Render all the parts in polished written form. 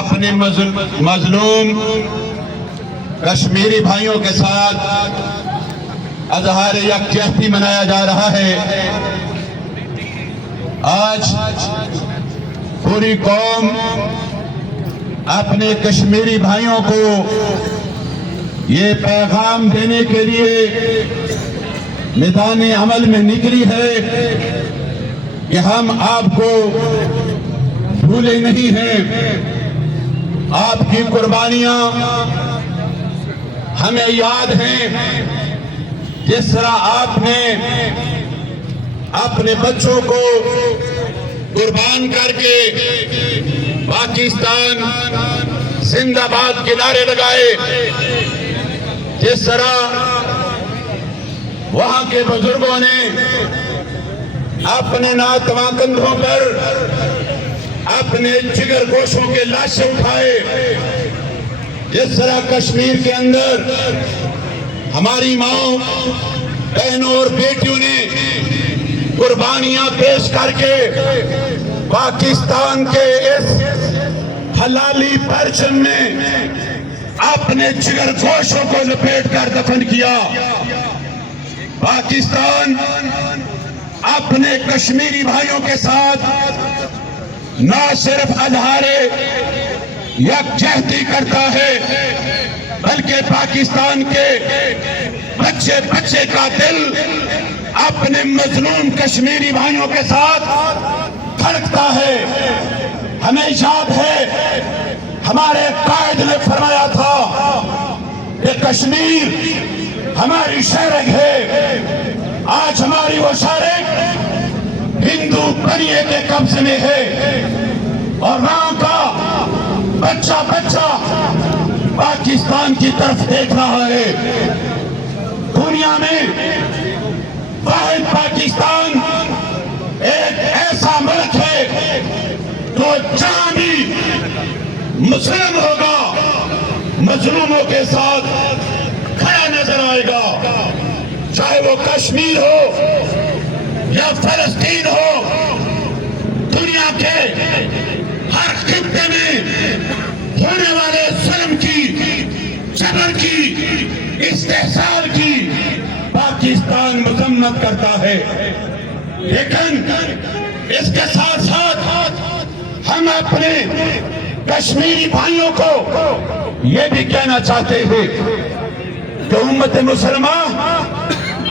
اپنے مظلوم کشمیری بھائیوں کے ساتھ اظہار یکجہتی منایا جا رہا ہے۔ آج پوری قوم اپنے کشمیری بھائیوں کو یہ پیغام دینے کے لیے میدان عمل میں نکلی ہے کہ ہم آپ کو بھولے نہیں ہیں۔ آپ کی قربانیاں ہمیں یاد ہیں، جس طرح آپ نے اپنے بچوں کو قربان کر کے پاکستان زندہ باد کے نعرے لگائے، جس طرح وہاں کے بزرگوں نے اپنے ناتواں کندھوں پر اپنے جگر گوشوں کے لاشیں اٹھائے، جس طرح کشمیر کے اندر ہماری ماں بہنوں اور بیٹیوں نے قربانیاں پیش کر کے پاکستان کے اس حلالی پرچم میں اپنے جگر گوشوں کو لپیٹ کر دفن کیا۔ پاکستان اپنے کشمیری بھائیوں کے ساتھ نہ صرف اظہار یکجہتی کرتا ہے، بلکہ پاکستان کے بچے بچے کا دل اپنے مظلوم کشمیری بھائیوں کے ساتھ دھڑکتا ہے۔ ہمیں یاد ہے ہمارے قائد نے فرمایا تھا کہ کشمیر ہماری شہرگ ہے۔ آج ہماری وہ شہرگ ہندو بنیے کے قبضے میں ہے، اور وہاں کا بچہ بچہ پاکستان کی طرف دیکھ رہا ہے۔ دنیا میں واحد پاکستان ایک ایسا ملک ہے جو جہاں بھی مسلم ہوگا مظلوموں کے ساتھ کھڑا نظر آئے گا، چاہے وہ کشمیر ہو یا فلسطین ہو۔ دنیا کے ہر خطے میں ہونے والے ظلم کی، جبر کی، استحصال کی پاکستان مذمت کرتا ہے، لیکن اس کے ساتھ ساتھ ہم اپنے کشمیری بھائیوں کو یہ بھی کہنا چاہتے ہیں کہ امت مسلمہ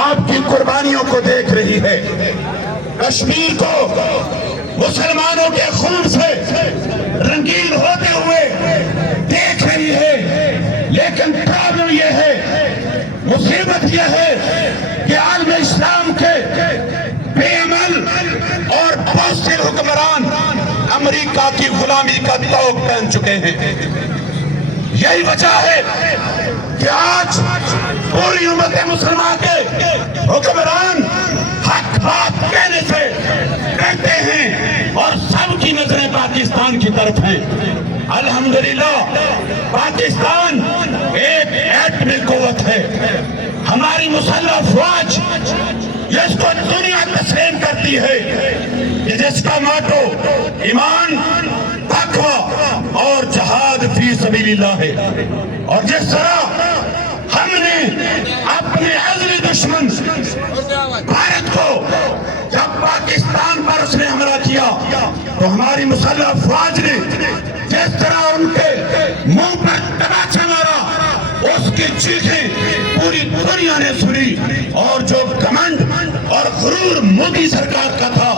آپ کی قربانیوں کو دیکھ رہی ہے، کشمیر کو مسلمانوں کے خون سے رنگین ہوتے ہوئے دیکھ رہی ہے، لیکن پرابلم یہ ہے، مصیبت یہ ہے کہ عالم اسلام کے بے عمل اور بہت سے حکمران امریکہ کی غلامی کا طوق پہن چکے ہیں۔ یہی وجہ ہے کہ آج پوری امت مسلمہ کے حکمران حق بات کہنے سے ڈرتے ہیں اور سب کی نظریں پاکستان کی طرف ہیں۔ الحمدللہ پاکستان ایک ایٹمی قوت ہے، ہماری مسلح افواج جس کو دنیا تسلیم کرتی ہے، جس کا ماٹو ایمان، تقوی اور جہاد فی سبیل اللہ ہے، اور جس طرح ہم نے اپنے ازلی دشمن بھارت کو جب پاکستان پر اس نے حملہ کیا تو ہماری مسلح افواج نے جس طرح ان کے منہ پر تماچا مارا، اس کی چیخیں پوری دنیا نے سنی، اور جو گھمنڈ اور غرور مودی سرکار کا تھا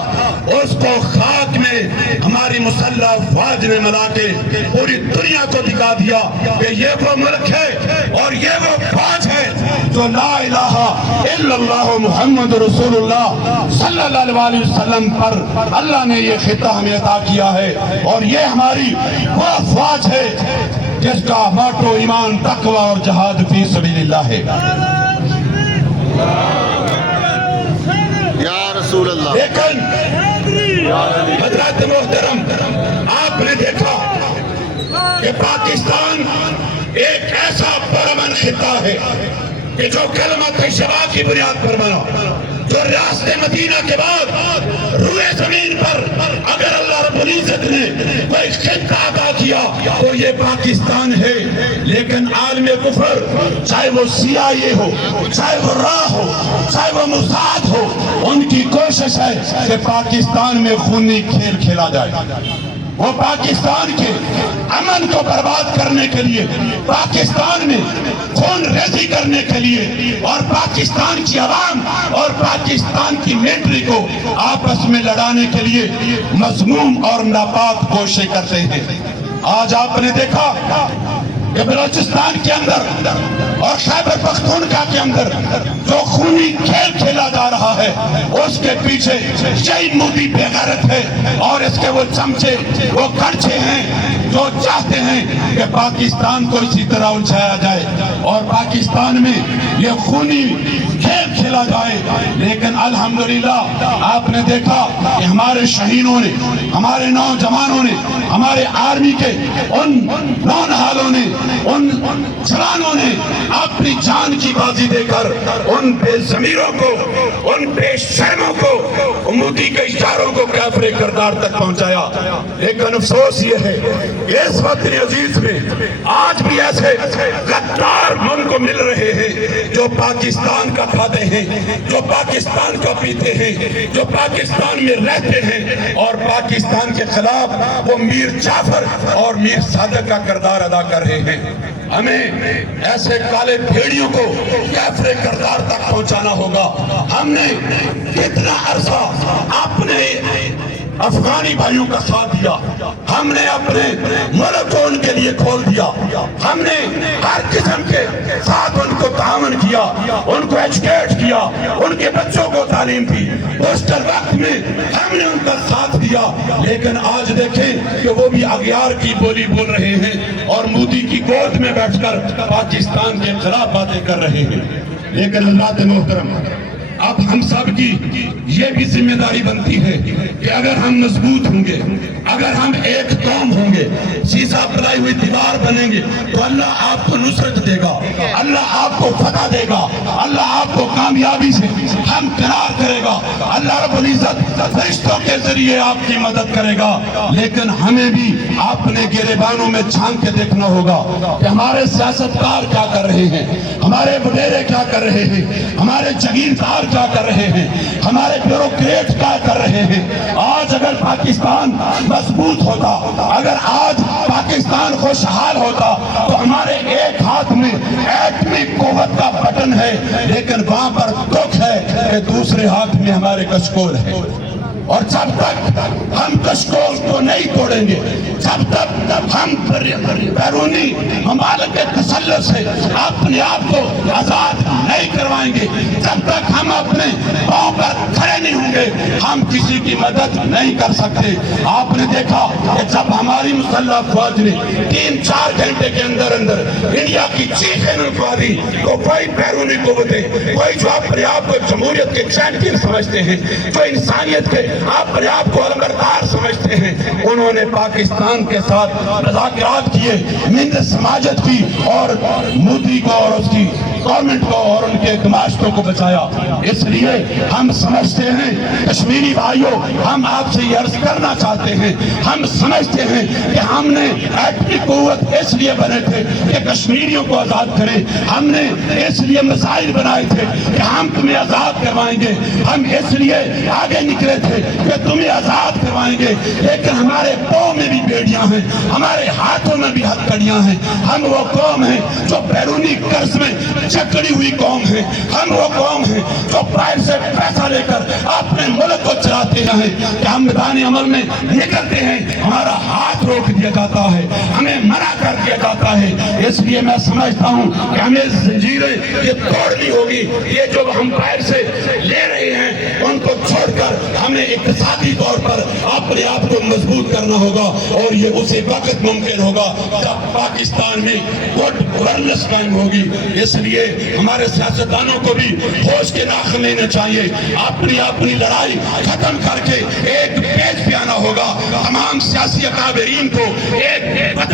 اس کو خاک میں ہماری مسلح افواج نے ملا کے پوری دنیا کو دکھا دیا کہ یہ وہ ملک ہے اور یہ وہ فوج ہے جو لا الہ الا اللہ محمد رسول اللہ صلی اللہ علیہ وسلم پر اللہ نے یہ خطہ ہمیں عطا کیا ہے، اور یہ ہماری وہ فوج ہے جس کا ماٹو ایمان، تقوی اور جہاد فی سبیل اللہ ہے۔ یا رسول اللہ۔ لیکن حضرات محترم، آپ نے دیکھا کہ پاکستان ایک ایسا پرامن خطہ ہے کہ جو کلمہ طیبہ کی بنیاد پر بنا، جو راستہ مدینہ کے بعد روئے زمین پر اگر اللہ رب العزت نے کوئی خطہ عطا کیا تو یہ پاکستان ہے. لیکن عالم کفر چاہے وہ CIA ہو, چاہے وہ راہ ہو, چاہے وہ موساد ہو, ان کی کوشش ہے کہ پاکستان میں خونی کھیل کھیلا جائے. وہ پاکستان کے امن کو برباد کرنے کے لیے, پاکستان میں خون ریزی کرنے کے لیے, اور پاکستان کی عوام اور پاکستان کی ملٹری کو آپس میں لڑانے کے لیے مذموم اور ناپاک کوششیں کرتے ہیں. آج آپ نے دیکھا کہ بلوچستان کے اندر اور خیبر پختونخوا کے اندر جو خونی کھیل کھیلا جا رہا ہے اس کے پیچھے یہی مودی بے غیرت ہے اور اس کے وہ چمچے, وہ کڑچے ہیں جو چاہتے ہیں کہ پاکستان کو اسی طرح الجھایا جائے اور پاکستان میں یہ خونی کھیل کھیلا جائے. لیکن الحمدللہ آپ نے دیکھا کہ ہمارے شہیدوں نے, ہمارے نوجوانوں نے, ہمارے آرمی کے ان نونہالوں نے, ان جوانوں نے اپنی جان کی بازی دے کر ان بے ضمیروں کو, ان بے شرموں کو, مودی کے اشاروں کو کافر کردار تک پہنچایا. لیکن افسوس یہ ہے اس وقت عزیز میں آج بھی ایسے غدار من کو مل رہے ہیں جو پاکستان کا کھاتے ہیں, جو پاکستان کو پیتے ہیں, جو پاکستان میں رہتے ہیں اور پاکستان کے خلاف وہ میر جعفر اور میر صادق کا کردار ادا کر رہے ہیں. ہمیں ایسے کالے بھیڑیوں کو کیفر کردار تک پہنچانا ہوگا. ہم نے کتنا عرصہ اپنے افغانی بھائیوں کا ساتھ دیا, ہم نے اپنے ملک کو ان کے لیے کھول دیا, ہم نے ہر قسم کے ساتھ ان کو تعاون کیا, ان کو ایجوکیٹ کیا, ان کے بچوں کو تعلیم دی. پوسٹر وقت میں ہم نے ان کا ساتھ دیا. لیکن آج دیکھیں کہ وہ بھی اغیار کی بولی بول رہے ہیں اور مودی کی گود میں بیٹھ کر پاکستان کے خلاف باتیں کر رہے ہیں. لیکن اللہ محترم, اب ہم سب کی یہ بھی ذمہ داری بنتی ہے کہ اگر ہم مضبوط ہوں گے, اگر ہم ایک قوم ہوں گے, سیسا پلائی ہوئی دیوار بنیں گے تو اللہ آپ کو نصرت دے گا, اللہ آپ کو فتح دے گا, اللہ آپ کو کامیابی سے ہمکنار کرے گا, اللہ رب العزت فرشتوں کے ذریعے آپ کی مدد کرے گا. لیکن ہمیں بھی اپنے گریبانوں میں جھانک کے دیکھنا ہوگا کہ ہمارے سیاستکار کیا کر رہے ہیں, ہمارے وڈیرے کیا کر رہے ہیں, ہمارے جاگیردار کیا کر رہے ہیں, ہمارے بیوروکریٹ کیا کر رہے ہیں. آج اگر پاکستان مضبوط ہوتا, اگر آج پاکستان خوشحال ہوتا تو ہمارے ایک ہاتھ میں ایٹمی قوت کا بٹن ہے, لیکن وہاں پر دکھ ہے کہ دوسرے ہاتھ میں ہمارے کشکول ہے. اور جب تک ہم کشکول کو نہیں توڑیں گے, جب تک ہم بیرونی ممالک کے تسلط سے اپنے آپ کو آزاد نہیں کروائیں گے, جب تک ہم اپنے پاؤں پر کھڑے نہیں ہوں گے, ہم کسی کی مدد نہیں کر سکتے. آپ نے دیکھا کہ جب ہماری مسلح فوج نے 3-4 گھنٹے کے اندر انڈیا کی چیخیں نکلا دی تو کوئی بیرونی قوتیں, کوئی جو اپنے آپ کو جمہوریت کے چیمپئن سمجھتے ہیں, جو انسانیت کے اپنے آپ کو علمبردار سمجھتے ہیں, انہوں نے پاکستان کے ساتھ مذاکرات کیے, ملت سماجت کی اور مودی کو اور اس کی گورنمنٹ کو اور ان کے معاشروں کو بچایا. اس لیے ہم سمجھتے ہیں کشمیری بھائیوں, ہم آپ سے یہ عرض کرنا چاہتے ہیں, ہم سمجھتے ہیں کہ ہم نے ایٹمی قوت اس لیے بنے تھے کہ کشمیریوں کو آزاد کریں, ہم نے اس لیے مسائل بنائے تھے کہ ہم تمہیں آزاد کروائیں گے, ہم اس لیے آگے نکلے تھے کہ تمہیں آزاد کروائیں گے. لیکن ہمارے پاؤں میں بھی بیڑیاں ہیں, ہمارے ہاتھوں میں بھی ہتھکڑیاں ہیں. ہم وہ قوم ہیں جو بیرونی قرض میں جکڑی ہوئی قوم ہے, ہم وہ قوم ہیں جو باہر سے پیسہ لے کر اپنے ملک کو چلاتے ہیں کہ ہم میدان عمل میں نکلتے ہیں, ہمارا ہاتھ روک دیا جاتا ہے, ہمیں منع کر دیا جاتا ہے. اس لیے میں سمجھتا ہوں کہ ہمیں زنجیریں یہ توڑنی ہوگی, یہ جو ہم باہر سے لے رہے ہیں ان کو چھوڑ کر ہمیں اقتصادی طور پر اپنے آپ کو مضبوط کرنا ہوگا. اور یہ اسی وقت ممکن ہوگا جب پاکستان میں گڈ گورننس قائم ہوگی. اس لیے ہمارے سیاستدانوں کو بھی ہوش کے ناخن لینے چاہیے, اپنی لڑائی ختم کر کے ایک پیج پہ آنا ہوگا. تمام سیاسی اکابرین کو ایک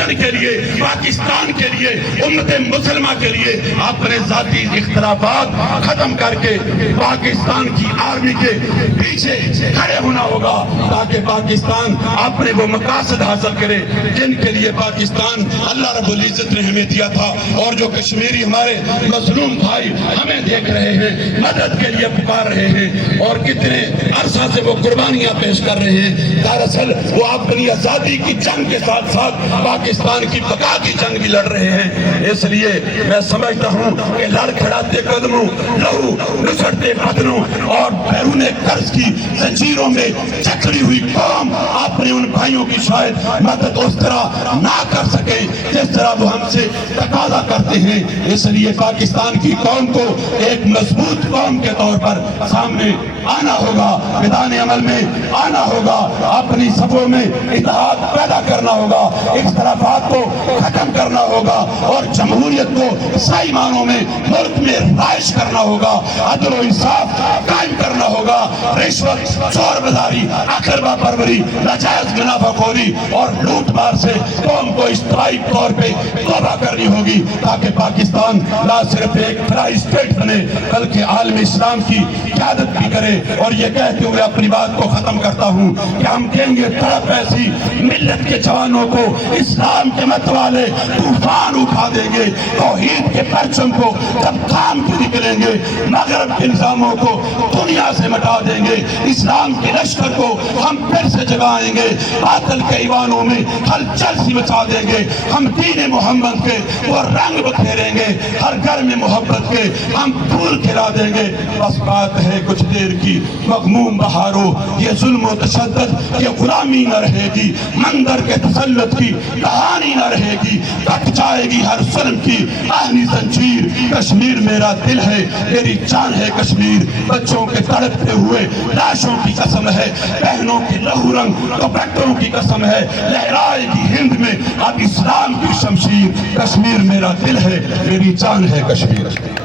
وطن کے لیے، پاکستان کے لیے، امت مسلمہ کے لیے اپنے ذاتی اختلافات ختم کر کے پاکستان کی آرمی کے پیچھے کھڑے ہونا ہوگا، تاکہ پاکستان اپنے وہ مقاصد حاصل کرے جن کے لیے پاکستان اللہ رب العزت نے ہمیں دیا تھا۔ اور جو کشمیری ہمارے مظلوم بھائی ہمیں دیکھ رہے ہیں، مدد کے لیے پکار رہے ہیں اور کتنے عرصہ سے وہ قربانیاں پیش کر رہے ہیں، دراصل وہ اپنی آزادی کی جنگ کے ساتھ ساتھ پاکستان کی بقا کی جنگ بھی لڑ رہے ہیں۔ اس لیے میں سمجھتا ہوں کہ لڑکھڑاتے قدموں، لہو نچڑتے بدنوں اور بیرون قرض کی زنجیروں میں جکڑی ہوئی قوم اپنے ان بھائیوں کی شاید مدد اس طرح نہ کر سکے جس طرح وہ ہم سے تقاضا کرتے ہیں۔ اس لیے پاکستان کی قوم کو ایک مضبوط قوم کے طور پر سامنے آنا ہوگا، میدان عمل میں آنا ہوگا، اپنی صفوں میں اتحاد پیدا کرنا ہوگا، اختلافات کو ختم کرنا ہوگا اور جمہوریت کو صحیح معنوں میں ملک میں رائج کرنا ہوگا، عدل و انصاف قائم کرنا ہوگا، رشوت، چور بازاری، اقربا پروری، ناجائز منافع خوری اور لوٹ مار سے قوم کو اجتماعی طور پہ توبہ کرنی ہوگی، تاکہ پاکستان نہ صرف ایک فلائی اسٹیٹ بنے بلکہ عالم اسلام کی قیادت بھی کرے۔ اور یہ کہتے ہوئے اپنی بات کو ختم کرتا ہوں کہ ہم دیں گے تڑپ ایسی ملت کے جوانوں کو، اسلام کے متوالے طوفان اٹھا دیں گے، توحید کے پرچم کو جب کام کے نکلیں گے، مغرب کے نظاموں کو دنیا سے مٹا دیں گے، اسلام کے لشکر کو ہم پھر سے جگائیں گے، باطل کے ایوانوں میں ہلچل سی مچا دیں گے، ہم دین محمد کے وہ رنگ بکھیریں گے، ہر گھر میں محبت کے ہم پھول کھلا دیں گے۔ بس بات ہے کچھ دیر کی، مغموم بہارو، یہ ظلم و تشدد یہ غلامی نہ رہے گی، مندر کے تسلط کی کہانی نہ رہے گی، کٹ جائے گی ہر ظلم کی آہنی زنجیر۔ کشمیر میرا دل ہے، میری جان ہے کشمیر، بچوں کے تڑپتے ہوئے لاشوں کی قسم ہے، بہنوں کے لہو رنگ دوپٹوں کی قسم ہے، لہرائے گی ہند میں اب اسلام کی شمشیر۔ کشمیر میرا دل ہے، میری جان ہے کشمیر۔